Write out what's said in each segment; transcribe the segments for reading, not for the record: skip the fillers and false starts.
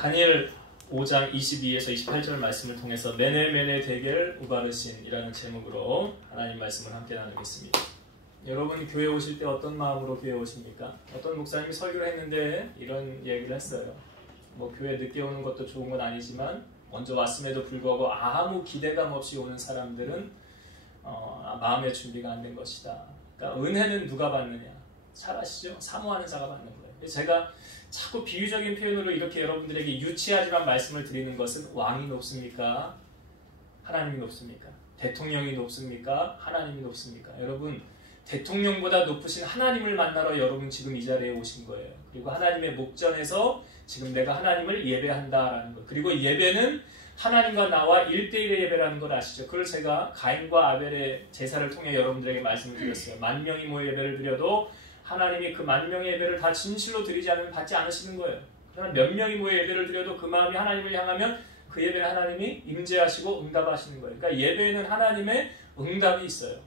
다니엘 5장 22에서 28절 말씀을 통해서 메네메네 데겔 우바르신이라는 제목으로 하나님 말씀을 함께 나누겠습니다. 여러분 교회 오실 때 어떤 마음으로 교회 오십니까? 어떤 목사님이 설교를 했는데 이런 얘기를 했어요. 뭐 교회 늦게 오는 것도 좋은 건 아니지만 먼저 왔음에도 불구하고 아무 기대감 없이 오는 사람들은 마음의 준비가 안 된 것이다. 그러니까 은혜는 누가 받느냐? 잘 아시죠? 사모하는 자가 받는 거예요. 제가 자꾸 비유적인 표현으로 이렇게 여러분들에게 유치하지만 말씀을 드리는 것은 왕이 높습니까? 하나님이 높습니까? 대통령이 높습니까? 하나님이 높습니까? 여러분 대통령보다 높으신 하나님을 만나러 여러분 지금 이 자리에 오신 거예요. 그리고 하나님의 목전에서 지금 내가 하나님을 예배한다라는 것. 그리고 예배는 하나님과 나와 1대1의 예배라는 걸 아시죠? 그걸 제가 가인과 아벨의 제사를 통해 여러분들에게 말씀을 드렸어요. 10,000명이 모여 예배를 드려도 하나님이 그 10,000명의 예배를 다 진실로 드리지 않으면 받지 않으시는 거예요. 그러나 몇 명이 모여 예배를 드려도 그 마음이 하나님을 향하면 그 예배는 하나님이 임재하시고 응답하시는 거예요. 그러니까 예배에는 하나님의 응답이 있어요.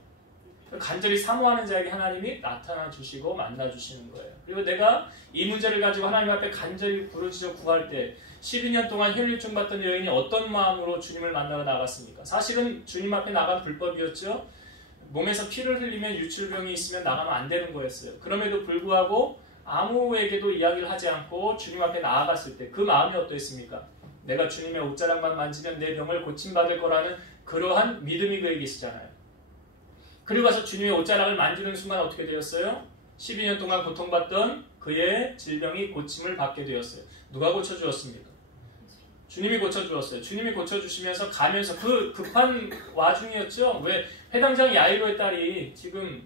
간절히 사모하는 자에게 하나님이 나타나 주시고 만나 주시는 거예요. 그리고 내가 이 문제를 가지고 하나님 앞에 간절히 부르짖어 구할 때 12년 동안 혈류증 받던 여인이 어떤 마음으로 주님을 만나러 나갔습니까? 사실은 주님 앞에 나간 불법이었죠. 몸에서 피를 흘리면 유출병이 있으면 나가면 안 되는 거였어요. 그럼에도 불구하고 아무에게도 이야기를 하지 않고 주님 앞에 나아갔을 때 그 마음이 어떠했습니까? 내가 주님의 옷자락만 만지면 내 병을 고침받을 거라는 그러한 믿음이 그에게 있었잖아요. 그리고 가서 주님의 옷자락을 만지는 순간 어떻게 되었어요? 12년 동안 고통받던 그의 질병이 고침을 받게 되었어요. 누가 고쳐주었습니까? 주님이 고쳐주었어요. 주님이 고쳐주시면서 가면서 그 급한 와중이었죠. 왜? 회당장 야이로의 딸이 지금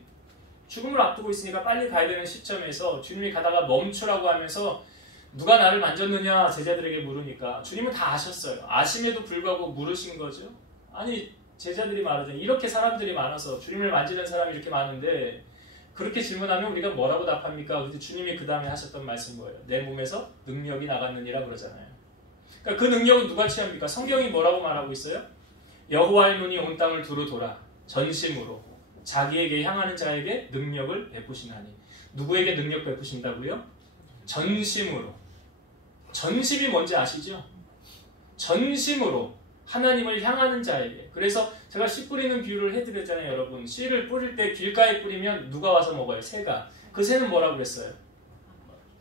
죽음을 앞두고 있으니까 빨리 가야 되는 시점에서 주님이 가다가 멈추라고 하면서 누가 나를 만졌느냐 제자들에게 물으니까 주님은 다 아셨어요. 아심에도 불구하고 물으신 거죠. 아니 제자들이 말하잖아요. 이렇게 사람들이 많아서 주님을 만지는 사람이 이렇게 많은데 그렇게 질문하면 우리가 뭐라고 답합니까? 근데 주님이 그 다음에 하셨던 말씀 뭐예요? 내 몸에서 능력이 나갔느니라 그러잖아요. 그러니까 그 능력은 누가 취합니까? 성경이 뭐라고 말하고 있어요? 여호와의 눈이 온 땅을 두루 돌아 전심으로 자기에게 향하는 자에게 능력을 베푸시나니. 누구에게 능력 베푸신다고요? 전심으로. 전심이 뭔지 아시죠? 전심으로 하나님을 향하는 자에게. 그래서 제가 씨 뿌리는 비유를 해드렸잖아요. 여러분 씨를 뿌릴 때 길가에 뿌리면 누가 와서 먹어요? 새가. 그 새는 뭐라고 그랬어요?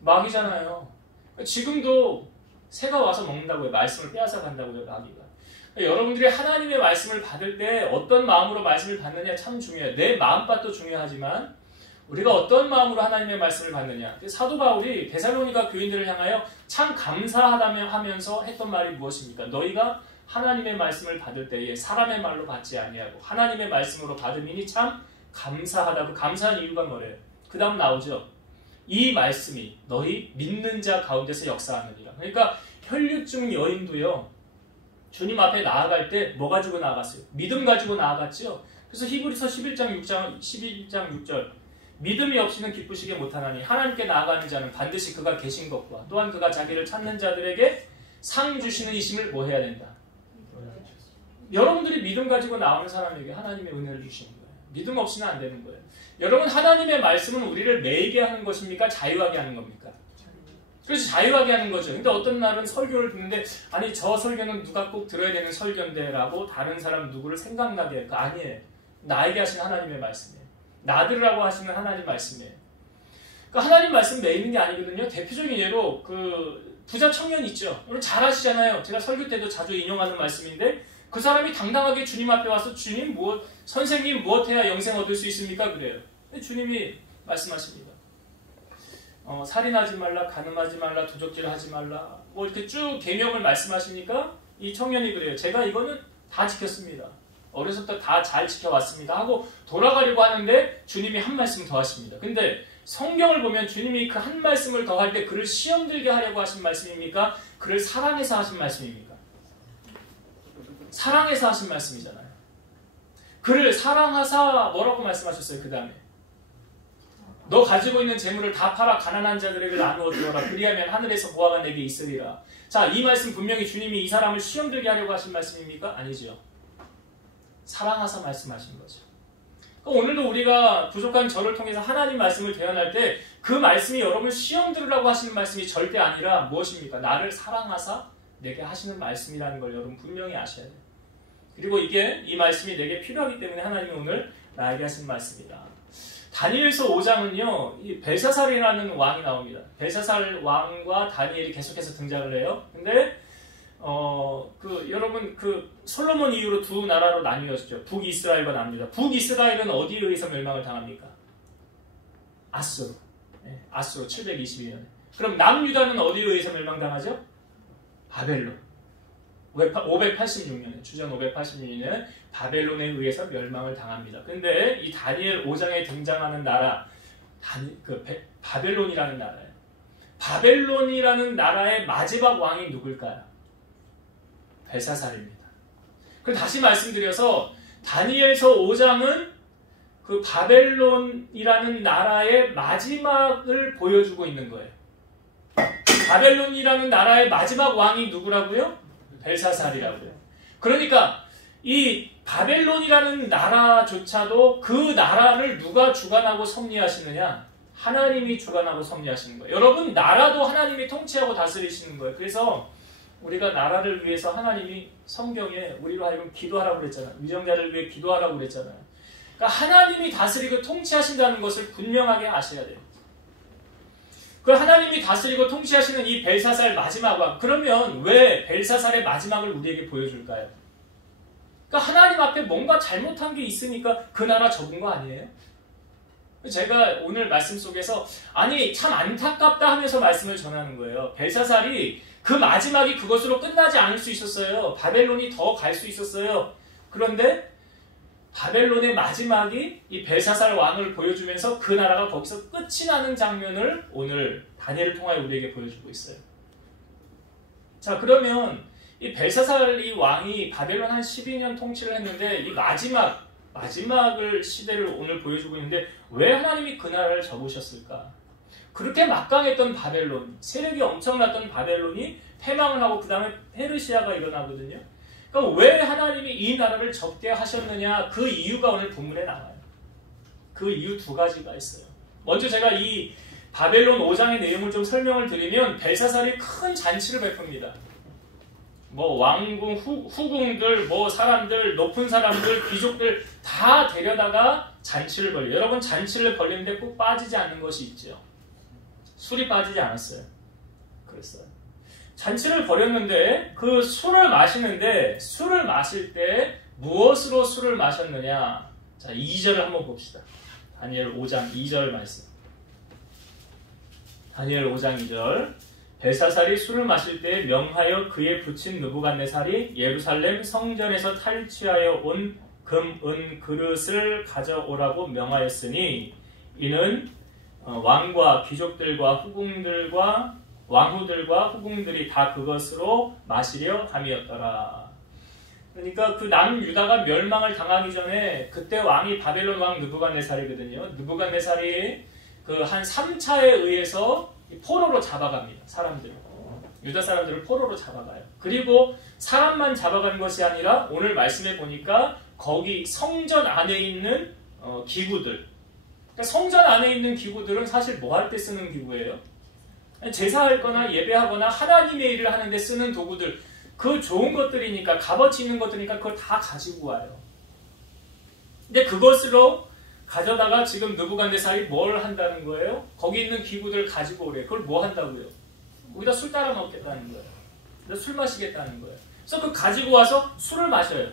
마귀잖아요. 지금도 새가 와서 먹는다고요. 말씀을 빼앗아 간다고요. 마귀가. 여러분들이 하나님의 말씀을 받을 때 어떤 마음으로 말씀을 받느냐 참 중요해요. 내 마음밭도 중요하지만 우리가 어떤 마음으로 하나님의 말씀을 받느냐. 사도 바울이 데살로니가 교인들을 향하여 참 감사하다며 하면서 했던 말이 무엇입니까? 너희가 하나님의 말씀을 받을 때에 사람의 말로 받지 아니하고 하나님의 말씀으로 받음이니 참 감사하다고. 감사한 이유가 뭐래요? 그 다음 나오죠. 이 말씀이 너희 믿는 자 가운데서 역사하느니라. 그러니까 혈류증 여인도요. 주님 앞에 나아갈 때 뭐 가지고 나아갔어요? 믿음 가지고 나아갔죠. 그래서 히브리서 11장 6절 믿음이 없이는 기쁘시게 못하나니 하나님께 나아가는 자는 반드시 그가 계신 것과 또한 그가 자기를 찾는 자들에게 상 주시는 이심을 뭐 해야 된다? 여러분들이 믿음 가지고 나오는 사람에게 하나님의 은혜를 주시는 거예요. 믿음 없이는 안 되는 거예요. 여러분 하나님의 말씀은 우리를 매이게 하는 것입니까? 자유하게 하는 겁니까? 그래서 자유하게 하는 거죠. 근데 어떤 날은 설교를 듣는데 아니 저 설교는 누가 꼭 들어야 되는 설교인데 라고 다른 사람 누구를 생각나게 할까? 아니에요. 나에게 하신 하나님의 말씀이에요. 나들으라고 하시는 하나님 말씀이에요. 그러니까 하나님 말씀 매이는 게 아니거든요. 대표적인 예로 그 부자 청년 있죠. 여러분 잘 아시잖아요. 제가 설교 때도 자주 인용하는 말씀인데 그 사람이 당당하게 주님 앞에 와서 주님 선생님 무엇해야 영생 얻을 수 있습니까? 그래요. 주님이 말씀하십니다. 살인하지 말라, 간음하지 말라, 도적질하지 말라 뭐 이렇게 쭉 계명을 말씀하시니까 이 청년이 그래요. 제가 이거는 다 지켰습니다. 어려서부터 다 잘 지켜왔습니다 하고 돌아가려고 하는데 주님이 한 말씀 더 하십니다. 근데 성경을 보면 주님이 그 한 말씀을 더 할 때 그를 시험 들게 하려고 하신 말씀입니까? 그를 사랑해서 하신 말씀입니까? 사랑해서 하신 말씀이잖아요. 그를 사랑하사 뭐라고 말씀하셨어요? 그 다음에 너 가지고 있는 재물을 다 팔아 가난한 자들에게 나누어 주어라. 그리하면 하늘에서 보화가 내게 있으리라. 자, 이 말씀 분명히 주님이 이 사람을 시험 들게 하려고 하신 말씀입니까? 아니죠. 사랑하사 말씀하신 거죠. 오늘도 우리가 부족한 저를 통해서 하나님 말씀을 대언할 때 그 말씀이 여러분 시험 들으라고 하시는 말씀이 절대 아니라 무엇입니까? 나를 사랑하사 내게 하시는 말씀이라는 걸 여러분 분명히 아셔야 돼요. 그리고 이 말씀이 내게 필요하기 때문에 하나님이 오늘 나에게 하신 말씀이다. 다니엘서 5장은요, 이 벨사살이라는 왕이 나옵니다. 벨사살 왕과 다니엘이 계속해서 등장을 해요. 근데 여러분 솔로몬 이후로 두 나라로 나뉘어지죠. 북이스라엘과 남유다. 북이스라엘은 어디에 의해서 멸망을 당합니까? 아수르. 네, 아수르 722년. 그럼 남유다는 어디에 의해서 멸망당하죠? 바벨론. 586년에 주전 586년에 바벨론에 의해서 멸망을 당합니다. 근데 이 다니엘 5장에 등장하는 나라 바벨론이라는 나라예요. 바벨론이라는 나라의 마지막 왕이 누굴까요? 벨사살입니다. 그럼 다시 말씀드려서 다니엘서 5장은 그 바벨론이라는 나라의 마지막을 보여주고 있는 거예요. 바벨론이라는 나라의 마지막 왕이 누구라고요? 벨사살이라고요. 그러니까 이 바벨론이라는 나라조차도 그 나라를 누가 주관하고 섭리하시느냐? 하나님이 주관하고 섭리하시는 거예요. 여러분, 나라도 하나님이 통치하고 다스리시는 거예요. 그래서 우리가 나라를 위해서 하나님이 성경에 우리로 하여금 기도하라고 그랬잖아요. 위정자를 위해 기도하라고 그랬잖아요. 그러니까 하나님이 다스리고 통치하신다는 것을 분명하게 아셔야 돼요. 그 하나님이 다스리고 통치하시는 이 벨사살 마지막 왕, 그러면 왜 벨사살의 마지막을 우리에게 보여줄까요? 그러니까 하나님 앞에 뭔가 잘못한 게 있으니까 그 나라 접은 거 아니에요? 제가 오늘 말씀 속에서 아니 참 안타깝다 하면서 말씀을 전하는 거예요. 벨사살이 그 마지막이 그것으로 끝나지 않을 수 있었어요. 바벨론이 더 갈 수 있었어요. 그런데 바벨론의 마지막이 이 벨사살 왕을 보여주면서 그 나라가 거기서 끝이 나는 장면을 오늘 다니엘을 통하여 우리에게 보여주고 있어요. 자, 그러면 이 벨사살 이 왕이 바벨론 한 12년 통치를 했는데 이 마지막을 시대를 오늘 보여주고 있는데 왜 하나님이 그 나라를 접으셨을까? 그렇게 막강했던 바벨론, 세력이 엄청났던 바벨론이 패망을 하고 그 다음에 페르시아가 일어나거든요. 그럼 왜 하나님이 이 나라를 접게 하셨느냐? 그 이유가 오늘 본문에 나와요. 그 이유 두 가지가 있어요. 먼저 제가 이 바벨론 5장의 내용을 좀 설명을 드리면 벨사살이 큰 잔치를 베풉니다. 뭐 왕궁, 후궁들, 뭐 사람들, 높은 사람들, 귀족들 다 데려다가 잔치를 벌려요. 여러분 잔치를 벌리는데 꼭 빠지지 않는 것이 있죠. 술이 빠지지 않았어요. 그랬어요. 잔치를 벌였는데 그 술을 마시는데 술을 마실 때 무엇으로 술을 마셨느냐? 자, 2절을 한번 봅시다. 다니엘 5장 2절 말씀. 다니엘 5장 2절. 벨사살이 술을 마실 때 명하여 그의 부친 느부갓네살이 예루살렘 성전에서 탈취하여 온 금, 은 그릇을 가져오라고 명하였으니 이는 왕과 귀족들과 후궁들과 왕후들과 후궁들이 다 그것으로 마시려 함이었더라. 그러니까 그 남유다가 멸망을 당하기 전에 그때 왕이 바벨론 왕 느부갓네살이거든요. 느부갓네살이 그 한 3차에 의해서 포로로 잡아갑니다. 사람들을. 유다 사람들을 포로로 잡아가요. 그리고 사람만 잡아가는 것이 아니라 오늘 말씀해 보니까 거기 성전 안에 있는 기구들. 그러니까 성전 안에 있는 기구들은 사실 뭐 할 때 쓰는 기구예요? 제사할 거나 예배하거나 하나님의 일을 하는데 쓰는 도구들, 그 좋은 것들이니까, 값어치 있는 것들이니까 그걸 다 가지고 와요. 근데 그것으로 가져다가 지금 느부갓네살이 뭘 한다는 거예요? 거기 있는 기구들 가지고 오래. 그걸 뭐 한다고요? 거기다 술 따라 먹겠다는 거예요. 술 마시겠다는 거예요. 그래서 그 가지고 와서 술을 마셔요.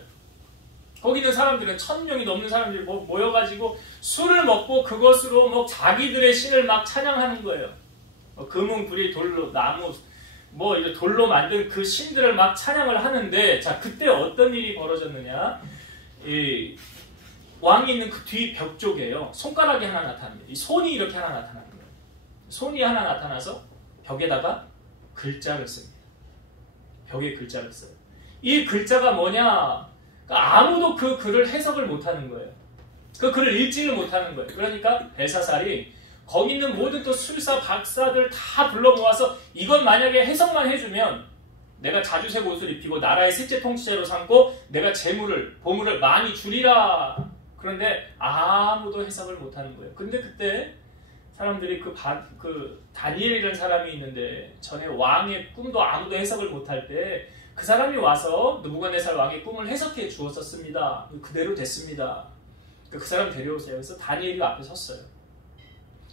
거기 있는 사람들은 1000명이 넘는 사람들이 모여가지고 술을 먹고 그것으로 뭐 자기들의 신을 막 찬양하는 거예요. 금은 구리 돌로 나무 뭐 이제 돌로 만든 그 신들을 막 찬양을 하는데, 자 그때 어떤 일이 벌어졌느냐? 이 왕이 있는 그 뒤 벽 쪽에요. 손가락이 하나 나타납니다. 이 손이 이렇게 하나 나타나는 거예요. 손이 하나 나타나서 벽에다가 글자를 씁니다. 벽에 글자를 써요. 이 글자가 뭐냐? 그러니까 아무도 그 글을 해석을 못하는 거예요. 그 글을 읽지를 못하는 거예요. 그러니까 벨사살이 거기 있는 모든 또 술사, 박사들 다 불러 모아서 이건 만약에 해석만 해주면 내가 자주색 옷을 입히고 나라의 셋째 통치자로 삼고 내가 재물을, 보물을 많이 주리라. 그런데 아무도 해석을 못하는 거예요. 근데 그때 사람들이 그 다니엘이라는 사람이 있는데 전에 왕의 꿈도 아무도 해석을 못할 때 그 사람이 와서 느부갓네살 왕의 꿈을 해석해 주었었습니다. 그대로 됐습니다. 그 사람 데려오세요. 그래서 다니엘이 앞에 섰어요.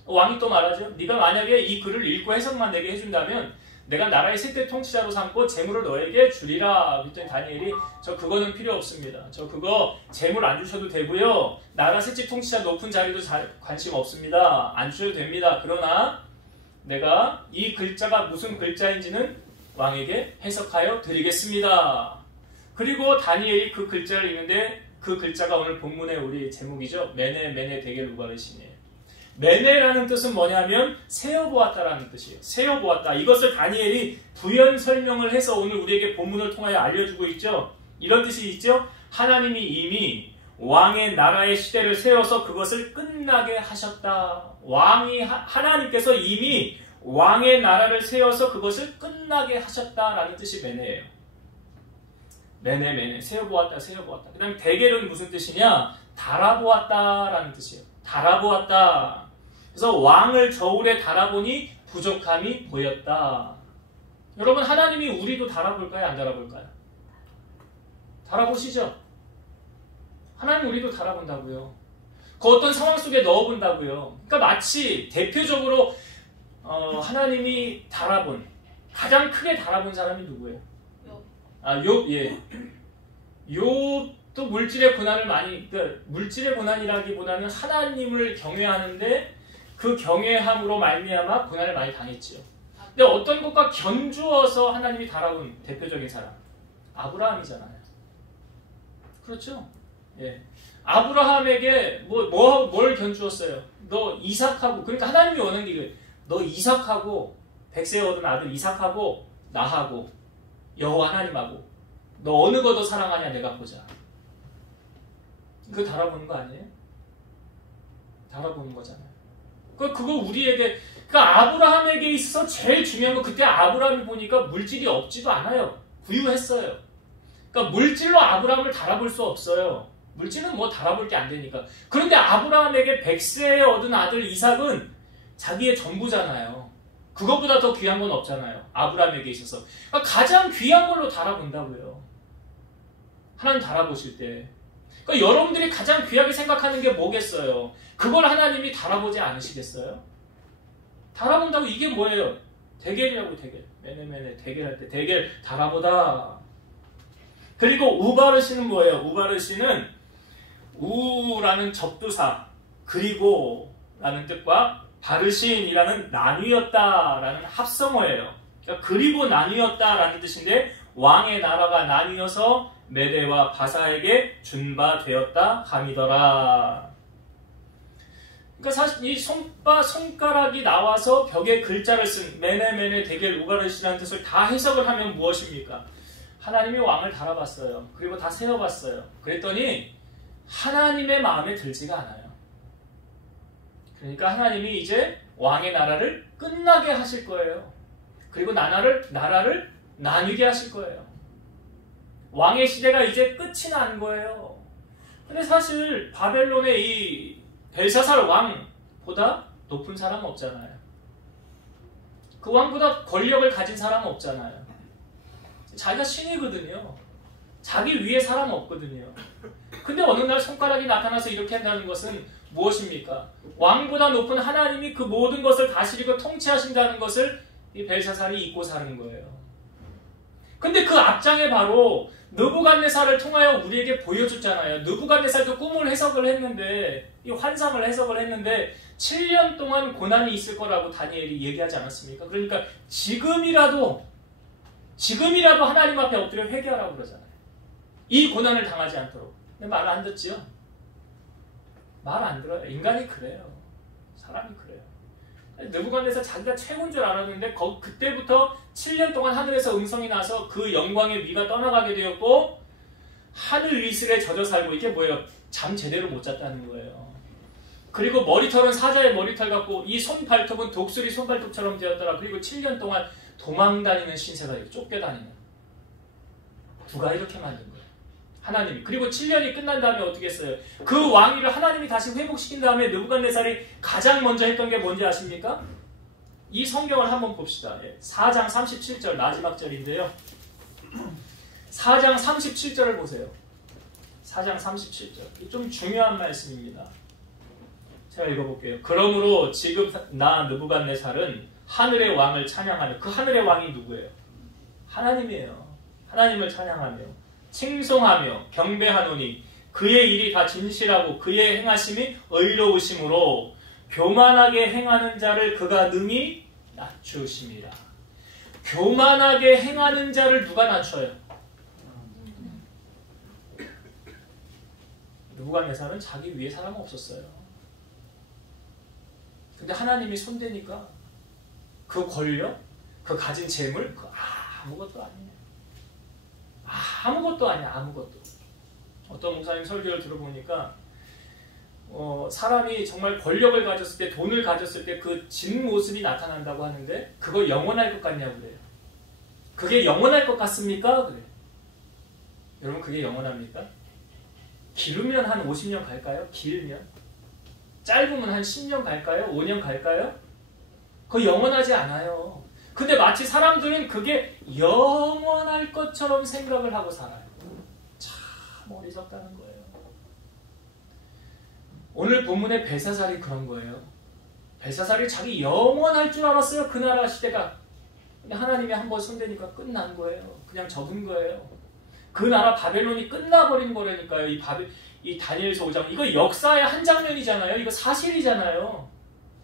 왕이 또 말하죠. 네가 만약에 이 글을 읽고 해석만 내게 해준다면 내가 나라의 셋째 통치자로 삼고 재물을 너에게 주리라. 그랬더니 다니엘이 저 그거는 필요 없습니다. 저 그거 재물 안 주셔도 되고요. 나라 셋째 통치자 높은 자리도 관심 없습니다. 안 주셔도 됩니다. 그러나 내가 이 글자가 무슨 글자인지는 왕에게 해석하여 드리겠습니다. 그리고 다니엘이 그 글자를 읽는데 그 글자가 오늘 본문의 우리 제목이죠. 메네 데겔 우바르신이에요. 메네라는 뜻은 뭐냐면 세어보았다라는 뜻이에요. 세어보았다. 이것을 다니엘이 부연 설명을 해서 오늘 우리에게 본문을 통하여 알려주고 있죠. 이런 뜻이 있죠. 하나님이 이미 왕의 나라의 시대를 세워서 그것을 끝나게 하셨다. 하나님께서 이미 왕의 나라를 세워서 그것을 끝나게 하셨다라는 뜻이 메네예요. 메네 세어보았다. 그 다음에 데겔은 무슨 뜻이냐? 달아보았다라는 뜻이에요. 달아보았다. 그래서 왕을 저울에 달아보니 부족함이 보였다. 여러분, 하나님이 우리도 달아볼까요? 안 달아볼까요? 달아보시죠. 하나님 우리도 달아본다고요. 그 어떤 상황 속에 넣어본다고요. 그러니까 마치 대표적으로 하나님이 달아본, 가장 크게 달아본 사람이 누구예요? 욥. 예. 욥도 물질의 고난을 물질의 고난이라기보다는 하나님을 경외하는데 그 경외함으로 말미암아 고난을 많이 당했지요. 근데 어떤 것과 견주어서 하나님이 달아본 대표적인 사람, 아브라함이잖아요. 그렇죠? 예. 아브라함에게 뭘 견주었어요? 너 이삭하고, 그러니까 하나님이 원하는 게 너 이삭하고 100세에 얻은 아들 이삭하고 나하고 여호와 하나님하고 너 어느 거 더 사랑하냐 내가 보자. 그거 달아보는 거 아니에요? 달아보는 거잖아요. 그거 우리에게, 그러니까 아브라함에게 있어서 제일 중요한 건 그때 아브라함이 보니까 물질이 없지도 않아요. 부유했어요. 그러니까 물질로 아브라함을 달아볼 수 없어요. 물질은 뭐 달아볼 게 안 되니까. 그런데 아브라함에게 100세에 얻은 아들 이삭은 자기의 전부잖아요. 그것보다 더 귀한 건 없잖아요. 아브라함에게 있어서. 그러니까 가장 귀한 걸로 달아본다고요. 하나님 달아보실 때. 그러니까 여러분들이 가장 귀하게 생각하는 게 뭐겠어요? 그걸 하나님이 달아보지 않으시겠어요? 달아본다고 이게 뭐예요? 데겔이라고 데겔. 메네 데겔할 때 데겔 달아보다. 그리고 우바르시는 뭐예요? 우바르시는 우라는 접두사 그리고 라는 뜻과 바르신이라는 나뉘었다라는 합성어예요. 그러니까 그리고 나뉘었다라는 뜻인데 왕의 나라가 나뉘어서 메대와 바사에게 준 바 되었다 함이더라. 그러니까 사실 이 손가락이 나와서 벽에 글자를 쓴 메네 데겔 우바르시라는 뜻을 다 해석을 하면 무엇입니까? 하나님이 왕을 달아봤어요. 그리고 다 세어봤어요. 그랬더니 하나님의 마음에 들지가 않아요. 그러니까 하나님이 이제 왕의 나라를 끝나게 하실 거예요. 그리고 나라를 나뉘게 하실 거예요. 왕의 시대가 이제 끝이 난 거예요. 근데 사실 바벨론의 이 벨사살 왕보다 높은 사람은 없잖아요. 그 왕보다 권력을 가진 사람은 없잖아요. 자기가 신이거든요. 자기 위에 사람 없거든요. 근데 어느 날 손가락이 나타나서 이렇게 한다는 것은 무엇입니까? 왕보다 높은 하나님이 그 모든 것을 다스리고 통치하신다는 것을 이 벨사살이 잊고 사는 거예요. 근데 그 앞장에 바로 느부갓네살을 통하여 우리에게 보여줬잖아요. 느부갓네살도 꿈을 해석을 했는데, 이 환상을 해석을 했는데 7년 동안 고난이 있을 거라고 다니엘이 얘기하지 않았습니까? 그러니까 지금이라도 하나님 앞에 엎드려 회개하라고 그러잖아요. 이 고난을 당하지 않도록. 근데 말 안 듣지요? 말 안 들어요. 인간이 그래요. 사람이 그래요. 느부갓네살 자기가 최고인 줄 알았는데 그때부터 7년 동안 하늘에서 음성이 나서 그 영광의 위가 떠나가게 되었고 하늘 이슬에 젖어 살고, 이게 뭐예요? 잠 제대로 못 잤다는 거예요. 그리고 머리털은 사자의 머리털 같고 이 손발톱은 독수리 손발톱처럼 되었더라. 그리고 7년 동안 도망다니는 신세가 쫓겨다니는. 누가 이렇게 만든 거예요? 하나님이. 그리고 7년이 끝난 다음에 어떻게 했어요? 그 왕위를 하나님이 다시 회복시킨 다음에 느부갓네살이 가장 먼저 했던 게 뭔지 아십니까? 이 성경을 한번 봅시다. 4장 37절 마지막 절인데요. 4장 37절을 보세요. 4장 37절. 좀 중요한 말씀입니다. 제가 읽어볼게요. 그러므로 지금 나 느부갓네살은 하늘의 왕을 찬양하며, 그 하늘의 왕이 누구예요? 하나님이에요. 하나님을 찬양하며 칭송하며 경배하노니 그의 일이 다 진실하고 그의 행하심이 의로우심으로 교만하게 행하는 자를 그가 능히 낮추심이라. 교만하게 행하는 자를 누가 낮춰요? 느부갓네살은 자기 위에 사람 없었어요. 근데 하나님이 손대니까 그 권력, 그 가진 재물, 그 아무것도 아니에요. 아무것도 아니야. 아무것도. 어떤 목사님 설교를 들어보니까 사람이 정말 권력을 가졌을 때, 돈을 가졌을 때 그 진 모습이 나타난다고 하는데 그거 영원할 것 같냐고 그래요. 그게 영원할 것 같습니까? 그래. 여러분 그게 영원합니까? 길으면 한 50년 갈까요? 길면? 짧으면 한 10년 갈까요? 5년 갈까요? 그거 영원하지 않아요. 근데 마치 사람들은 그게 영원할 것처럼 생각을 하고 살아요. 참 어리석다는 거예요. 오늘 본문의 벨사살이 그런 거예요. 벨사살이 자기 영원할 줄 알았어요. 그 나라 시대가. 근데 하나님이 한번 손대니까 끝난 거예요. 그냥 접은 거예요. 그 나라 바벨론이 끝나버린 거라니까요. 이 다니엘서 5장. 이거 역사의 한 장면이잖아요. 이거 사실이잖아요.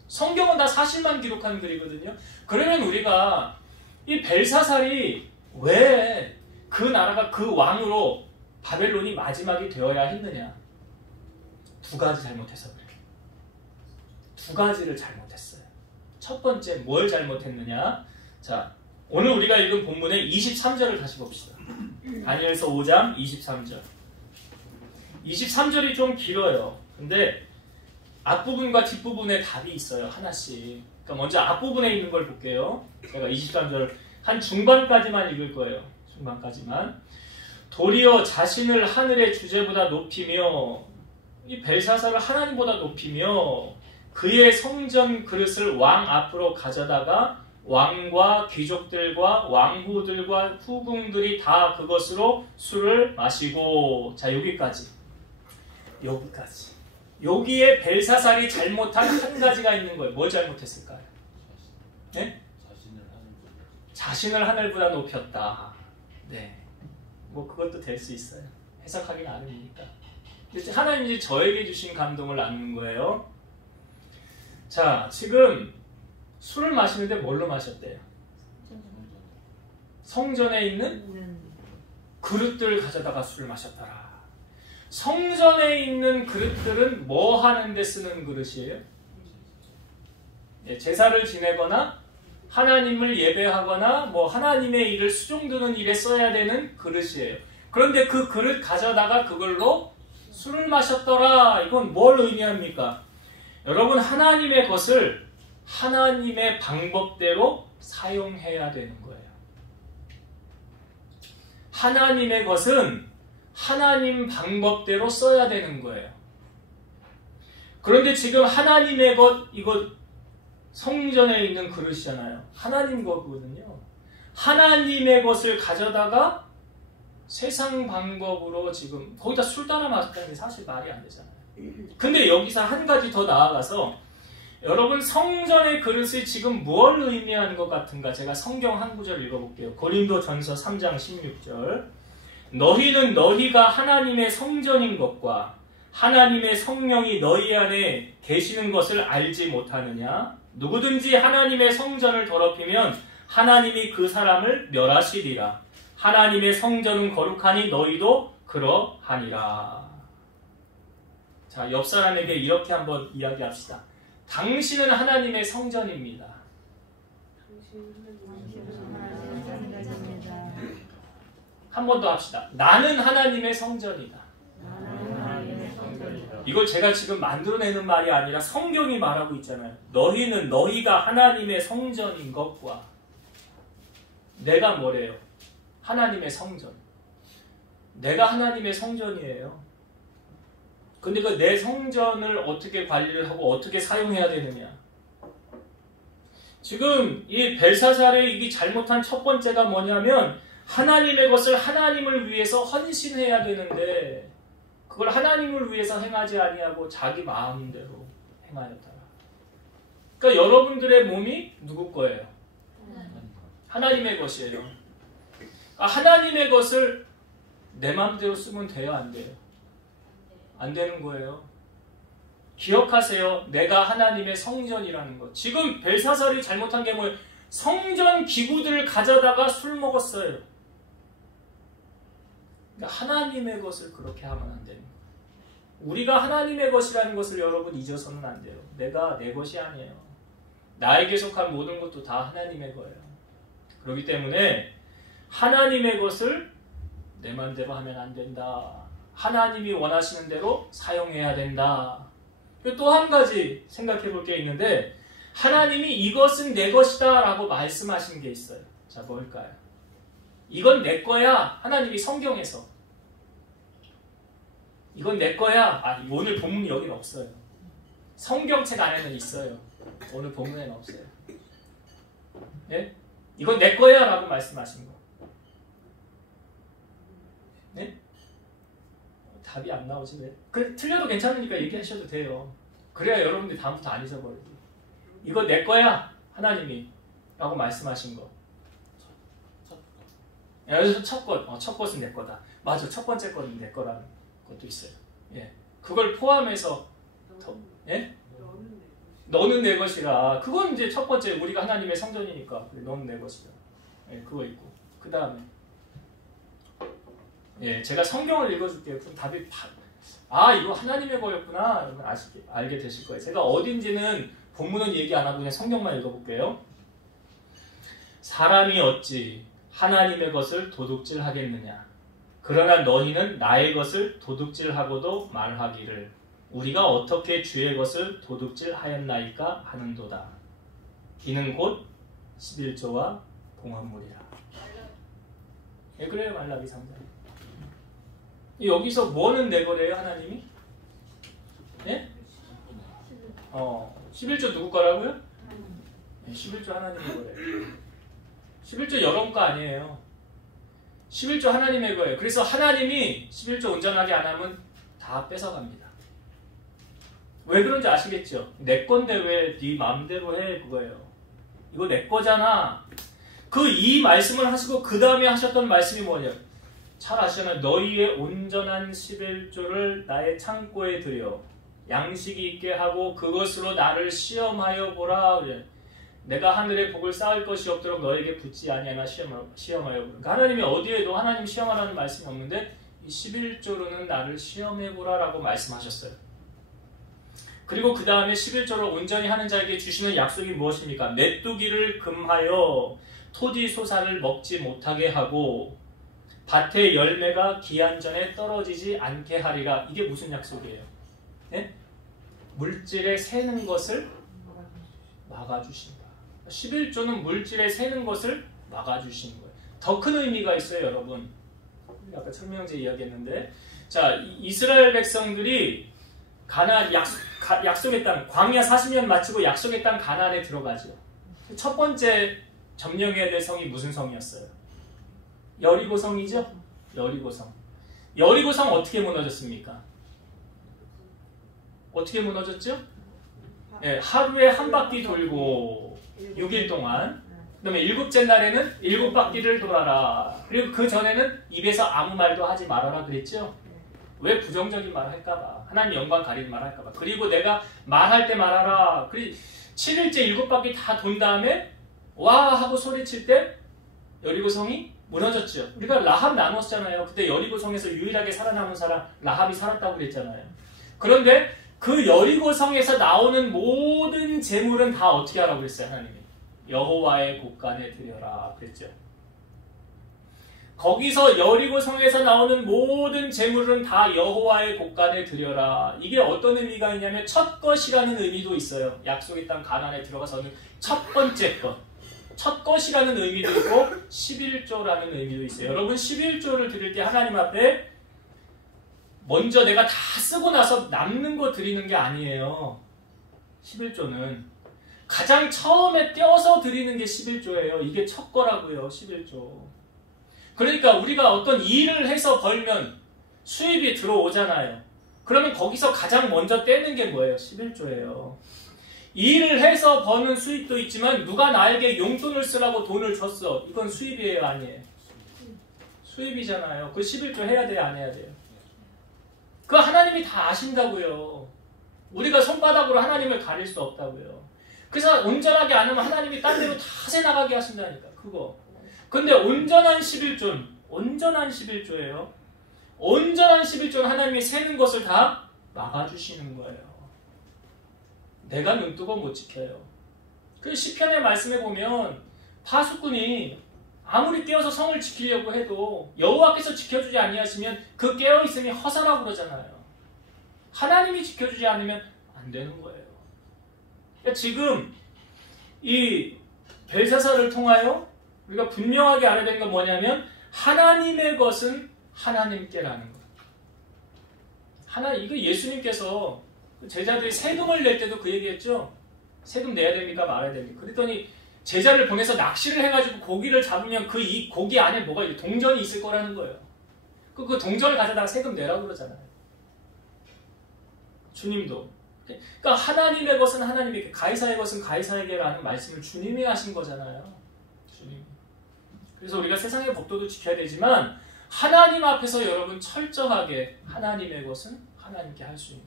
성경은 다 사실만 기록한 글이거든요. 그러면 우리가 이 벨사살이 왜 그 나라가 그 왕으로 바벨론이 마지막이 되어야 했느냐? 두 가지 잘못해서 그래요. 두 가지를 잘못했어요. 첫 번째 뭘 잘못했느냐? 자, 오늘 우리가 읽은 본문의 23절을 다시 봅시다. 다니엘서 5장 23절. 23절이 좀 길어요. 근데 앞부분과 뒷부분에 답이 있어요. 하나씩. 그러니까 먼저 앞부분에 있는 걸 볼게요. 제가 23절 한 중반까지만 읽을 거예요. 중반까지만. 도리어 자신을 하늘의 주제보다 높이며, 이 벨사살을 하나님보다 높이며 그의 성전 그릇을 왕 앞으로 가져다가 왕과 귀족들과 왕후들과 후궁들이 다 그것으로 술을 마시고. 자, 여기까지. 여기에 벨사살이 잘못한 한 가지가 있는 거예요. 뭘 잘못했을까요? 네? 자신을 하늘보다 높였다. 네. 뭐 그것도 될 수 있어요. 해석하기 나름이니까. 하나님이 저에게 주신 감동을 나누는 거예요. 자, 지금 술을 마시는데 뭘로 마셨대요? 성전에 있는 그릇들을 가져다가 술을 마셨더라. 성전에 있는 그릇들은 뭐 하는데 쓰는 그릇이에요? 제사를 지내거나 하나님을 예배하거나 뭐 하나님의 일을 수종드는 일에 써야 되는 그릇이에요. 그런데 그 그릇 가져다가 그걸로 술을 마셨더라. 이건 뭘 의미합니까? 여러분, 하나님의 것을 하나님의 방법대로 사용해야 되는 거예요. 하나님의 것은 하나님 방법대로 써야 되는 거예요. 그런데 지금 하나님의 것, 이거 성전에 있는 그릇이잖아요. 하나님 거거든요. 하나님의 것을 가져다가 세상 방법으로 지금 거기다 술 따라 마셨다는 게 사실 말이 안 되잖아요. 근데 여기서 한 가지 더 나아가서 여러분, 성전의 그릇이 지금 뭘 의미하는 것 같은가? 제가 성경 한 구절 읽어볼게요. 고린도전서 3장 16절. 너희는 너희가 하나님의 성전인 것과 하나님의 성령이 너희 안에 계시는 것을 알지 못하느냐? 누구든지 하나님의 성전을 더럽히면 하나님이 그 사람을 멸하시리라. 하나님의 성전은 거룩하니 너희도 그러하니라. 자, 옆 사람에게 이렇게 한번 이야기합시다. 당신은 하나님의 성전입니다. 한 번 더 합시다. 나는 하나님의 성전이다. 이걸 제가 지금 만들어내는 말이 아니라 성경이 말하고 있잖아요. 너희는 너희가 하나님의 성전인 것과. 내가 뭐래요? 하나님의 성전. 내가 하나님의 성전이에요. 근데 그 내 성전을 어떻게 관리를 하고 어떻게 사용해야 되느냐. 지금 이 벨사살의 이게 잘못한 첫 번째가 뭐냐면 하나님의 것을 하나님을 위해서 헌신해야 되는데 그걸 하나님을 위해서 행하지 아니하고 자기 마음대로 행하였다. 그러니까 여러분들의 몸이 누구 거예요? 하나님의 것이에요. 하나님의 것을 내 마음대로 쓰면 돼요? 안 돼요? 안 되는 거예요. 기억하세요. 내가 하나님의 성전이라는 것. 지금 벨사살이 잘못한 게 뭐예요? 성전 기구들을 가져다가 술 먹었어요. 그러니까 하나님의 것을 그렇게 하면 안 되는 거예요. 우리가 하나님의 것이라는 것을 여러분 잊어서는 안 돼요. 내가 내 것이 아니에요. 나에게 속한 모든 것도 다 하나님의 거예요. 그렇기 때문에 하나님의 것을 내 맘대로 하면 안 된다. 하나님이 원하시는 대로 사용해야 된다. 또 한 가지 생각해 볼 게 있는데 하나님이 이것은 내 것이다 라고 말씀하신 게 있어요. 자, 뭘까요? 이건 내 거야. 하나님이 성경에서 이건 내 거야. 오늘 본문이 여기는 없어요. 성경책 안에는 있어요. 오늘 본문에는 없어요. 네? 이건 내 거야 라고 말씀하신 거. 네? 답이 안 나오지 왜? 그래, 틀려도 괜찮으니까 얘기하셔도 돼요. 그래야 여러분들이 다음부터 안 잊어버리고. 이거 내 거야 하나님이 라고 말씀하신 거. 여기서 첫 것, 첫 것은 내 거다. 맞아, 첫 번째 거는 내 거라는 것도 있어요. 예, 그걸 포함해서 예? 너는 내 것이라. 그건 이제 첫 번째 우리가 하나님의 성전이니까 너는 내 것이라. 예, 그거 있고 그 다음에 예, 제가 성경을 읽어줄게요. 그럼 답이 이거 하나님의 거였구나. 여러분 알게 되실 거예요. 제가 어딘지는 본문은 얘기 안 하고 그냥 성경만 읽어볼게요. 사람이 어찌 하나님의 것을 도둑질하겠느냐. 그러나 너희는 나의 것을 도둑질하고도 말하기를 우리가 어떻게 주의 것을 도둑질하였나이까 하는도다. 이는 곧 11조와 봉헌물이라. 예, 그래요. 말라기 3장. 여기서 뭐는 내 거래요, 하나님이? 예? 11조 누구 거라고요? 11조 하나님의 거래요. 11조 여러분 거 아니에요. 11조 하나님의 거예요. 그래서 하나님이 11조 온전하게 안 하면 다 뺏어갑니다. 왜 그런지 아시겠죠? 내 건데 왜 네 마음대로 해? 그거예요. 이거 내 거잖아. 이 말씀을 하시고 그 다음에 하셨던 말씀이 뭐냐? 잘 아시잖아요. 너희의 온전한 11조를 나의 창고에 들여 양식이 있게 하고 그것으로 나를 시험하여 보라. 그래. 내가 하늘에 복을 쌓을 것이 없도록 너에게 붙지 아니하나 시험하여 보라. 그러니까 하나님이 어디에도 하나님 시험하라는 말씀이 없는데 이 11조로는 나를 시험해 보라라고 말씀하셨어요. 그리고 그 다음에 11조를 온전히 하는 자에게 주시는 약속이 무엇입니까? 메뚜기를 금하여 토지 소산을 먹지 못하게 하고 밭의 열매가 기한 전에 떨어지지 않게 하리라. 이게 무슨 약속이에요? 네? 물질에 새는 것을 막아주신다. 11조는 물질에 새는 것을 막아주시는 거예요. 더 큰 의미가 있어요, 여러분. 아까 청명제 이야기했는데, 자, 이스라엘 백성들이 가나안 약속의 땅, 광야 40년 마치고 약속의 땅 가나안에 들어가죠. 첫 번째 점령해야 될 성이 무슨 성이었어요? 여리고성이죠? 여리고성. 여리고성 어떻게 무너졌습니까? 어떻게 무너졌죠? 네, 하루에 한 바퀴 돌고 6일 동안, 그 다음에 7째 날에는 7바퀴를 돌아라. 그리고 그 전에는 입에서 아무 말도 하지 말아라 그랬죠? 왜 부정적인 말을 할까봐. 하나님 영광 가리는 말을 할까봐. 그리고 내가 말할 때 말하라. 그리고 7일째 7바퀴 다 돈 다음에 와 하고 소리칠 때 여리고성이 무너졌죠. 우리가 라합 나눴잖아요. 그때 여리고성에서 유일하게 살아남은 사람 라합이 살았다고 그랬잖아요. 그런데 그 여리고성에서 나오는 모든 재물은 다 어떻게 하라고 그랬어요? 하나님이 여호와의 곳간에 드려라 그랬죠. 거기서 여리고성에서 나오는 모든 재물은 다 여호와의 곳간에 드려라. 이게 어떤 의미가 있냐면 첫 것이라는 의미도 있어요. 약속의 땅 가나안에 들어가서는 첫 번째 것. 첫 것이라는 의미도 있고 11조라는 의미도 있어요. 여러분 11조를 드릴 때 하나님 앞에 먼저 내가 다 쓰고 나서 남는 거 드리는 게 아니에요. 11조는 가장 처음에 떼어서 드리는 게 11조예요. 이게 첫 거라고요. 11조. 그러니까 우리가 어떤 일을 해서 벌면 수입이 들어오잖아요. 그러면 거기서 가장 먼저 떼는 게 뭐예요? 11조예요. 일을 해서 버는 수입도 있지만 누가 나에게 용돈을 쓰라고 돈을 줬어. 이건 수입이에요? 아니에요? 수입이잖아요. 그 11조 해야 돼요? 안 해야 돼요? 그거 하나님이 다 아신다고요. 우리가 손바닥으로 하나님을 가릴 수 없다고요. 그래서 온전하게 안 하면 하나님이 딴 데로 다 새나가게 하신다니까. 그거. 근데 온전한 11조는 온전한 11조예요. 온전한 11조는 하나님이 세는 것을 다 막아주시는 거예요. 내가 눈뜨고 못 지켜요. 그 시편의 말씀에 보면 파수꾼이 아무리 깨어서 성을 지키려고 해도 여호와께서 지켜주지 아니하시면 그 깨어있음이 허사라고 그러잖아요. 하나님이 지켜주지 않으면 안 되는 거예요. 그러니까 지금 이 벨사살을 통하여 우리가 분명하게 알아야 되는 건 뭐냐면 하나님의 것은 하나님께라는 거예요. 이거 예수님께서 제자들이 세금을 낼 때도 그 얘기했죠. 세금 내야 됩니까? 말아야 됩니까? 그랬더니 제자를 보내서 낚시를 해가지고 고기를 잡으면 그 이 고기 안에 뭐가 동전이 있을 거라는 거예요. 그 동전을 가져다가 세금 내라고 그러잖아요. 주님도. 그러니까 하나님의 것은 하나님에게, 가이사의 것은 가이사에게라는 말씀을 주님이 하신 거잖아요. 주님. 그래서 우리가 세상의 법도도 지켜야 되지만 하나님 앞에서 여러분 철저하게 하나님의 것은 하나님께 할 수 있는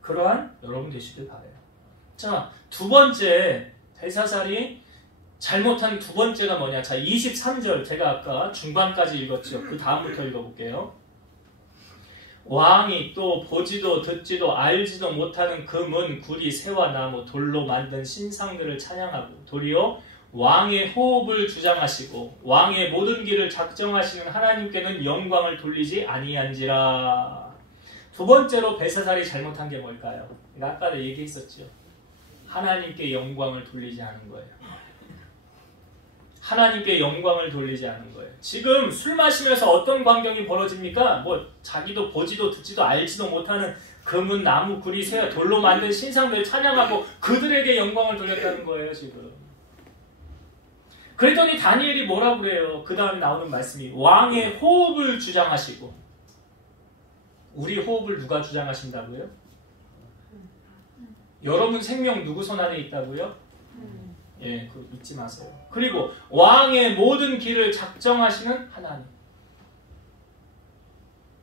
그러한 여러분 되시길 바라요. 자, 두 번째 벨사살이 잘못한 두 번째가 뭐냐? 자, 23절 제가 아까 중반까지 읽었죠. 그 다음부터 읽어볼게요. 왕이 또 보지도 듣지도 알지도 못하는 금은, 구리, 새와 나무, 돌로 만든 신상들을 찬양하고 도리어 왕의 호흡을 주장하시고 왕의 모든 길을 작정하시는 하나님께는 영광을 돌리지 아니한지라. 두 번째로 벨사살이 잘못한 게 뭘까요? 아까도 얘기했었죠. 하나님께 영광을 돌리지 않은 거예요. 하나님께 영광을 돌리지 않은 거예요. 지금 술 마시면서 어떤 광경이 벌어집니까? 뭐 자기도 보지도 듣지도 알지도 못하는 금은, 나무, 구리, 새, 돌로 만든 신상들을 찬양하고 그들에게 영광을 돌렸다는 거예요. 지금. 그랬더니 다니엘이 뭐라고 그래요? 그 다음에 나오는 말씀이 왕의 호흡을 주장하시고. 우리 호흡을 누가 주장하신다고요? 여러분 생명 누구 손 안에 있다고요? 예, 그거 잊지 마세요. 그리고 왕의 모든 길을 작정하시는 하나님.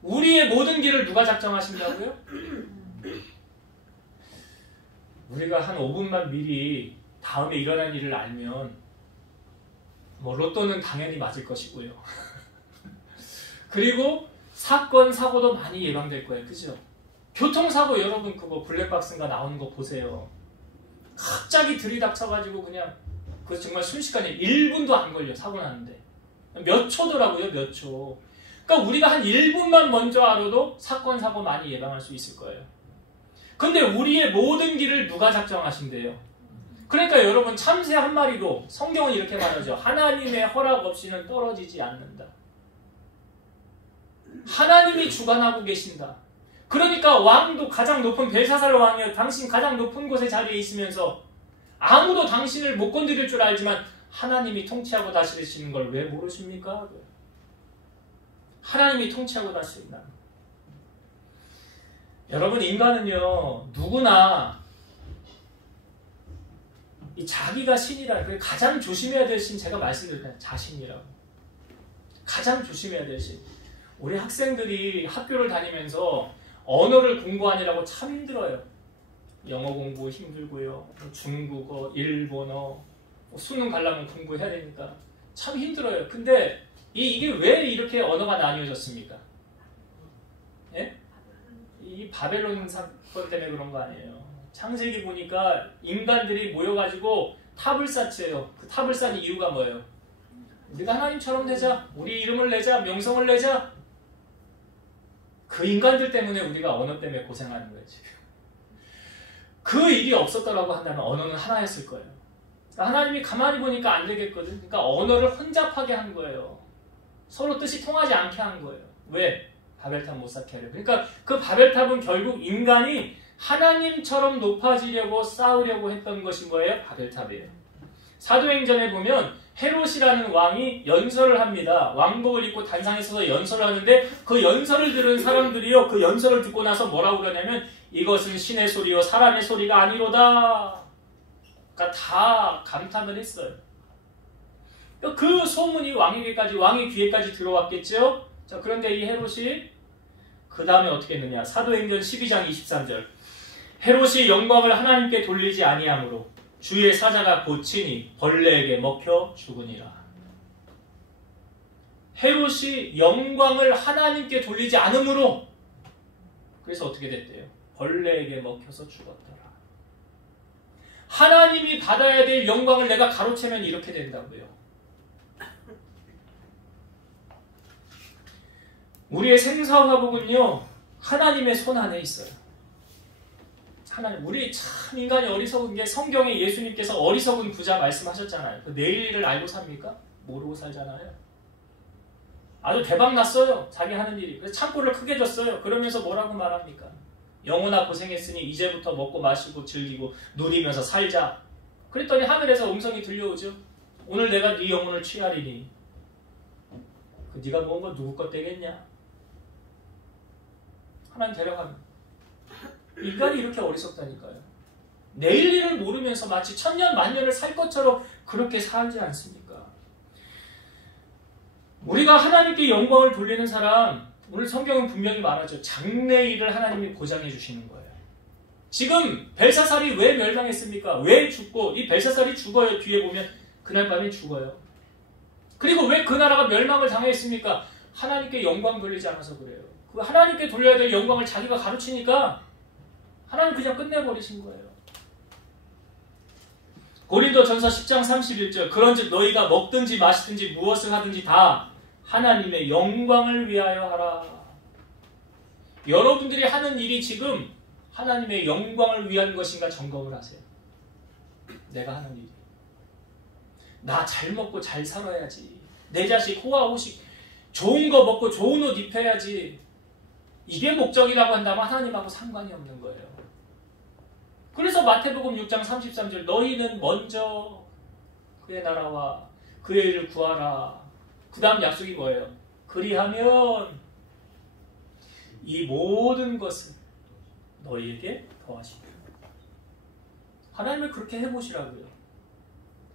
우리의 모든 길을 누가 작정하신다고요? 우리가 한 5분만 미리 다음에 일어날 일을 알면 뭐 로또는 당연히 맞을 것이고요. 그리고 사건, 사고도 많이 예방될 거예요. 그죠? 교통사고 여러분 그거 블랙박스인가 나오는 거 보세요. 갑자기 들이닥쳐가지고 그냥 그 정말 순식간에 1분도 안 걸려 사고 나는데 몇 초더라고요. 몇 초. 그러니까 우리가 한 1분만 먼저 알아도 사건, 사고 많이 예방할 수 있을 거예요. 근데 우리의 모든 길을 누가 작정하신대요? 그러니까 여러분 참새 한 마리도 성경은 이렇게 말하죠. 하나님의 허락 없이는 떨어지지 않는다. 하나님이 주관하고 계신다. 그러니까 왕도 가장 높은 벨사살 왕이요, 당신 가장 높은 곳에 자리에 있으면서 아무도 당신을 못 건드릴 줄 알지만 하나님이 통치하고 다스리시는 걸 왜 모르십니까? 하나님이 통치하고 다스린다. 여러분 인간은요 누구나 이 자기가 신이라, 가장 조심해야 될 신 제가 말씀드릴게요. 자신이라고. 가장 조심해야 될 신. 우리 학생들이 학교를 다니면서 언어를 공부하느라고 참 힘들어요. 영어 공부 힘들고요. 중국어, 일본어, 수능 가려면 공부해야 되니까 참 힘들어요. 근데 이게 왜 이렇게 언어가 나뉘어졌습니까? 예? 이 바벨론 사건 때문에 그런 거 아니에요. 창세기 보니까 인간들이 모여가지고 탑을 쌓지요. 그 탑을 쌓는 이유가 뭐예요? 우리가 하나님처럼 되자, 우리 이름을 내자, 명성을 내자. 그 인간들 때문에 우리가 언어 때문에 고생하는 거예요. 지금. 그 일이 없었더라고 한다면 언어는 하나였을 거예요. 하나님이 가만히 보니까 안 되겠거든. 그러니까 언어를 혼잡하게 한 거예요. 서로 뜻이 통하지 않게 한 거예요. 왜? 바벨탑 못 쌓게 하려고. 그러니까 그 바벨탑은 결국 인간이 하나님처럼 높아지려고 쌓으려고 했던 것인 거예요. 바벨탑이에요. 사도행전에 보면 헤롯이라는 왕이 연설을 합니다. 왕복을 입고 단상에 서서 연설을 하는데 그 연설을 들은 사람들이요, 그 연설을 듣고 나서 뭐라고 그러냐면 이것은 신의 소리요 사람의 소리가 아니로다. 그러니까 다 감탄을 했어요. 그 소문이 왕의 귀에까지 들어왔겠죠. 자, 그런데 이 헤롯이 그 다음에 어떻게 했느냐. 사도행전 12장 23절. 헤롯이 영광을 하나님께 돌리지 아니하므로 주의 사자가 고치니 벌레에게 먹혀 죽으니라. 헤롯이 영광을 하나님께 돌리지 않으므로 그래서 어떻게 됐대요? 벌레에게 먹혀서 죽었더라. 하나님이 받아야 될 영광을 내가 가로채면 이렇게 된다고요. 우리의 생사화복은요, 하나님의 손 안에 있어요. 하나님, 우리 참 인간이 어리석은 게 성경에 예수님께서 어리석은 부자 말씀하셨잖아요. 그 내일을 알고 삽니까? 모르고 살잖아요. 아주 대박 났어요. 자기 하는 일이. 그래서 창고를 크게 줬어요. 그러면서 뭐라고 말합니까? 영혼아 고생했으니 이제부터 먹고 마시고 즐기고 누리면서 살자. 그랬더니 하늘에서 음성이 들려오죠. 오늘 내가 네 영혼을 취하리니 그 네가 모은 건 누구 것 되겠냐? 하나님 데려갑니다. 인간이 이렇게 어리석다니까요. 내일 일을 모르면서 마치 천년 만년을 살 것처럼 그렇게 살지 않습니까? 우리가 하나님께 영광을 돌리는 사람, 오늘 성경은 분명히 말하죠. 장래일을 하나님이 보장해 주시는 거예요. 지금 벨사살이 왜 멸망했습니까? 왜 죽고, 이 벨사살이 죽어요. 뒤에 보면 그날 밤에 죽어요. 그리고 왜 그 나라가 멸망을 당했습니까? 하나님께 영광 돌리지 않아서 그래요. 그 하나님께 돌려야 될 영광을 자기가 가르치니까 하나님 그냥 끝내버리신 거예요. 고린도전서 10장 31절. 그런즉 너희가 먹든지 마시든지 무엇을 하든지 다 하나님의 영광을 위하여 하라. 여러분들이 하는 일이 지금 하나님의 영광을 위한 것인가 점검을 하세요. 내가 하는 일이. 나 잘 먹고 잘 살아야지. 내 자식 호화호식 좋은 거 먹고 좋은 옷 입혀야지. 이게 목적이라고 한다면 하나님하고 상관이 없는 거예요. 그래서 마태복음 6장 33절 너희는 먼저 그의 나라와 그의 일을 구하라. 그 다음 약속이 뭐예요? 그리하면 이 모든 것을 너희에게 더하시리라. 하나님을 그렇게 해보시라고요.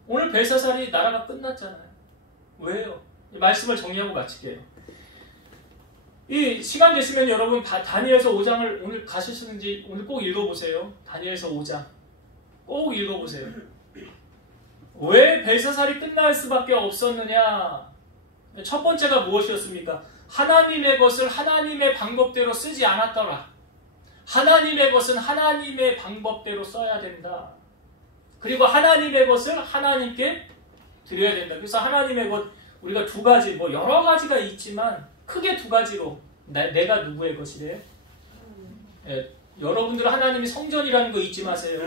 오늘 벨사살이 나라가 끝났잖아요. 왜요? 이 말씀을 정리하고 마칠게요. 이 시간 되시면 여러분 다니엘서 5장을 오늘 가셨는지 오늘 꼭 읽어보세요. 다니엘서 5장 꼭 읽어보세요. 왜 벨사살이 끝날 수밖에 없었느냐? 첫 번째가 무엇이었습니까? 하나님의 것을 하나님의 방법대로 쓰지 않았더라. 하나님의 것은 하나님의 방법대로 써야 된다. 그리고 하나님의 것을 하나님께 드려야 된다. 그래서 하나님의 것 우리가 두 가지, 뭐 여러 가지가 있지만 크게 두 가지로 내가 누구의 것이래요? 여러분들은 하나님이 성전이라는 거 잊지 마세요.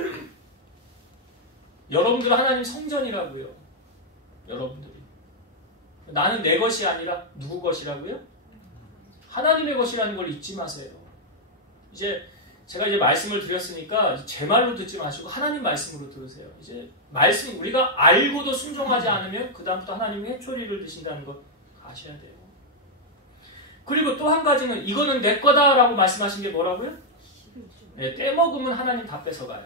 여러분들은 하나님 성전이라고요. 여러분들이. 나는 내 것이 아니라 누구 것이라고요? 하나님의 것이라는 걸 잊지 마세요. 제가 말씀을 드렸으니까 제 말로 듣지 마시고 하나님 말씀으로 들으세요. 이제 말씀 우리가 알고도 순종하지 않으면 그 다음부터 하나님이 회초리를 드신다는 것 아셔야 돼요. 그리고 또 한 가지는 이거는 내 거다라고 말씀하신 게 뭐라고요? 네, 떼먹으면 하나님 다 뺏어가요.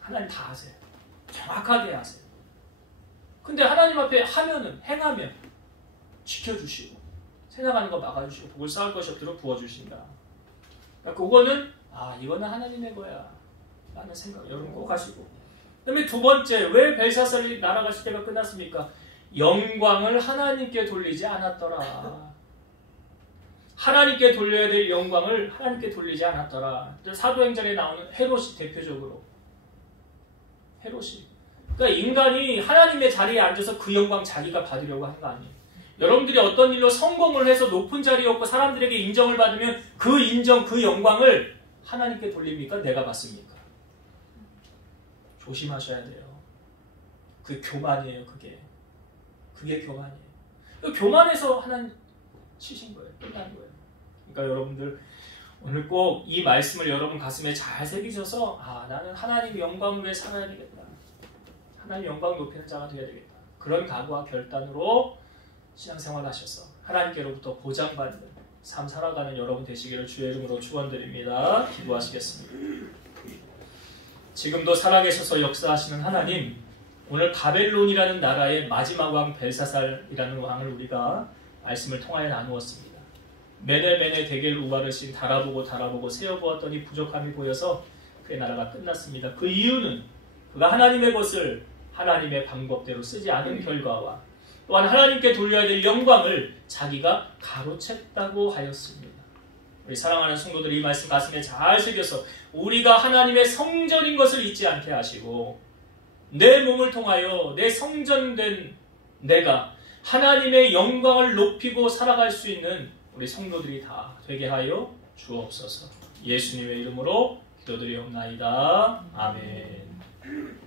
하나님 다 하세요. 정확하게 하세요. 근데 하나님 앞에 하면은 행하면 지켜주시고 새나가는 거 막아주시고 복을 쌓을 것이 없도록 부어주신다. 그러니까 그거는 이거는 하나님의 거야 라는 생각 여러분 꼭 하시고. 그 다음에 두 번째, 왜 벨사살이 나라가 시대가 끝났습니까? 영광을 하나님께 돌리지 않았더라. 하나님께 돌려야 될 영광을 하나님께 돌리지 않았더라. 사도행전에 나오는 헤롯이 대표적으로. 헤롯이. 그러니까 인간이 하나님의 자리에 앉아서 그 영광 자기가 받으려고 한 거 아니에요. 여러분들이 어떤 일로 성공을 해서 높은 자리에 없고 사람들에게 인정을 받으면 그 인정, 그 영광을 하나님께 돌립니까? 내가 받습니까? 조심하셔야 돼요. 그 교만이에요. 그게 교만이에요. 그 교만해서 하나님 치신 거예요. 끝난 거예요. 그러니까 여러분들 오늘 꼭 이 말씀을 여러분 가슴에 잘 새기셔서 나는 하나님 영광을 위해 살아야 되겠다. 하나님 영광 높이는 자가 되어야 되겠다. 그런 각오와 결단으로 신앙생활 하셔서 하나님께로부터 보장받는 삶 살아가는 여러분 되시기를 주의 이름으로 축원드립니다. 기도하시겠습니다. 지금도 살아계셔서 역사하시는 하나님, 오늘 바벨론이라는 나라의 마지막 왕 벨사살이라는 왕을 우리가 말씀을 통하여 나누었습니다. 메네메네 대겔 우바르신 달아보고 세어보았더니 부족함이 보여서 그의 나라가 끝났습니다. 그 이유는 그가 하나님의 것을 하나님의 방법대로 쓰지 않은 결과와 또한 하나님께 돌려야 될 영광을 자기가 가로챘다고 하였습니다. 우리 사랑하는 성도들이 이 말씀 가슴에 잘 새겨서 우리가 하나님의 성전인 것을 잊지 않게 하시고 내 몸을 통하여 내 성전된 내가 하나님의 영광을 높이고 살아갈 수 있는 우리 성도들이 다 되게 하여 주옵소서. 예수님의 이름으로 기도드리옵나이다. 아멘.